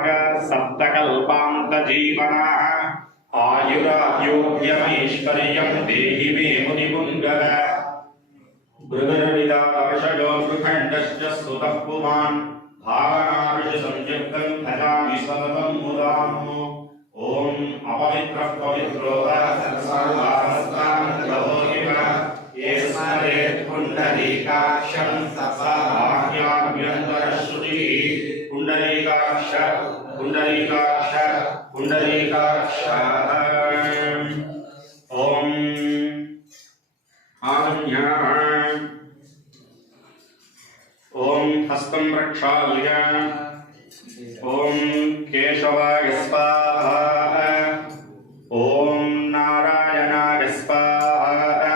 भाग सप्तकल्पान्तजीवनः आयुरारोग्यमैश्वर्यं देहि मे मुनिपुङ्गव भृगर्विदार्षयो भृखण्डश्च स्तुतः पुमान् भावनार्षसंयुक्तं भजामि सततं मुदाम् ॐ अपवित्रः पवित्रो ये स्मरेत् पुण्डरीकाक्षं ससा बाह्याभ्यन्तरश्रुतिः पुण्डरीकाक्ष पुण्डरीकाक्ष पुण्डरीकाक्षः ॐ आज्ञाः ॐ हस्तं प्रक्षाल्य ॐ केशवाय स्वाहा ॐ नारायणाय स्वाहा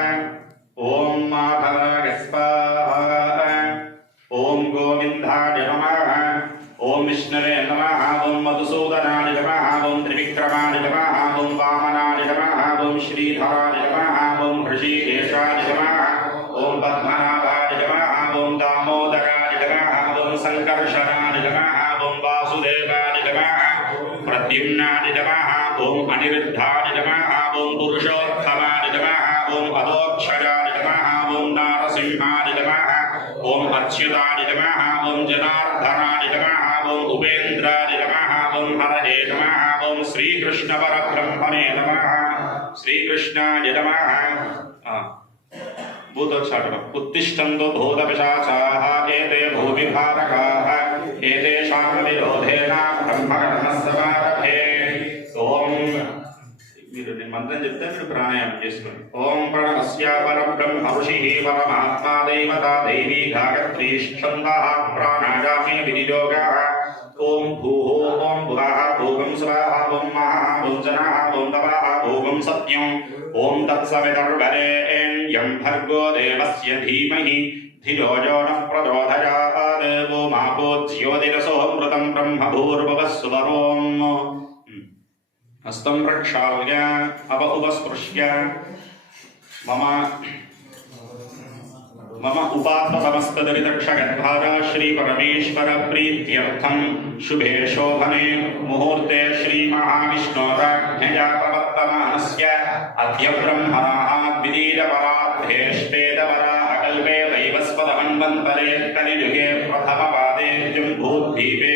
ॐ माधवाय स्वाहा ॐ गोविन्दाय नमः ॐ विष्णवे नमः ॐ मधुसूदनाय नमः ॐ त्रिविक्रमाय नमः ॐ वामनाय नमः ॐ श्रीधराय नमः ॐ ऋषिकेशाय नमः ॐ पद्मनाभाय नमः ॐ दामोदराय नमः ॐ संकर्षणाय नमः ॐ वासुदेवाय नमः प्रद्युम्नाय नमः ॐ अनिरुद्धाय नमः ॐ पुरुषोत्तमाय नमः ॐ अदोक्षराय नमः ॐ नारसिंहाय नमः ॐ अच्युताय नमः ॐ जनार्दनाय नमः ॐ उपेन्द्राय नमः ॐ हरये नमः ॐ श्रीकृष्णपरब्रह्मणे नमः श्रीकृष्णाय नमः भूतोच्चाटनम् उत्तिष्ठन्तु भूतपिशाचाः एते भूविभारकाः एतेषां विरोधेन ब्रह्मकर्मसमारभे ఓం మీరు నేను మంత్రం చెప్తే మీరు ప్రాణాయామం చేసుకోండి ఓం ప్రణవస్య పరబ్రహ్మ ఋషిః పరమాత్మా దైవతా దైవీ గాయత్రీ ఛందః ప్రాణాయామే వినియోగः ఓం భూః ఓం భువః భూగం స్వాహా ఓం మహః ఓం జనః ఓం తపః భూగం సత్యం ఓం తత్సవితుర్వరేణ్యం భర్గో దేవస్య ధీమహి ధియో యో నః ప్రచోదయాత్ ఓం ఆపో జ్యోతిరసోమృతం బ్రహ్మభూర్భువః సువరోం हस्तं प्रक्षाल्य अप उपस्पृश्य मम उपात्तमस्तदरिदक्षगद्भारा श्रीपरमेश्वर प्रीत्यर्थं शुभे शोभने मुहूर्ते श्रीमहाविष्णोराज्ञया प्रवर्तमानस्य अद्य ब्रह्मणाः द्वितीयपरार्धे श्वेतवराहकल्पे वैवस्वतमन्वन्तरे कलियुगे प्रथमपादे जम्बूद्वीपे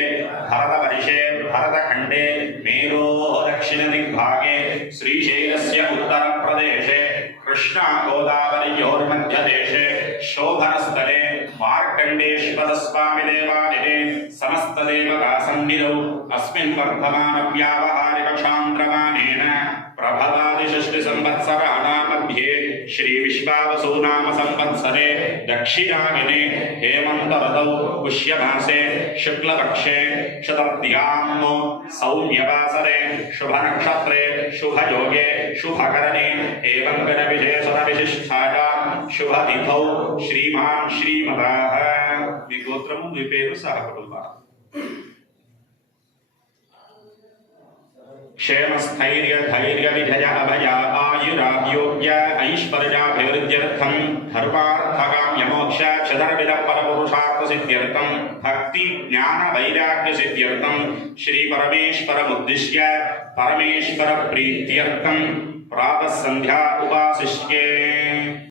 भरतवर्षे भरतखण्डे मेरोः दक्षिणदिग्भागे श्रीशैलस्य उत्तरप्रदेशे कृष्णा गोदावर्योर्मध्यदेशे शोभनस्थले मार्कण्डेश्वरस्वामिदेवालये समस्तदेवतासन्निधौ अस्मिन् वर्धमानव्यावहारिकक्षान्द्रमानेन प्रभवादिषष्टिसंवत्सराणां श्रीविश्वावसु नाम संवत्सरे दक्षिणायने हेमन्तऋतौ पुष्यमासे शुक्लपक्षे शताब्द्यां सौम्यवासरे शुभनक्षत्रे शुभयोगे शुभकरणे एवं गणविशेषणविशिष्टायां शुभतिथौ श्रीमान् श्रीमताः మీ గోత్రము మీ పేరు సహకుటుంబా क्षेमस्थैर्य धैर्य विजय अभय आयुरारोग्य ऐश्वर्याभिवृद्ध्यर्थं धर्मार्थकाम्यमोक्ष क्षधर्विद परपुरुषार्थ सिद्ध्यर्थं भक्ति ज्ञान वैराग्य सिद्ध्यर्थं श्री परमेश्वरमुद्दिश्य परमेश्वर प्रीत्यर्थं प्रातः संध्या उपासिष्ये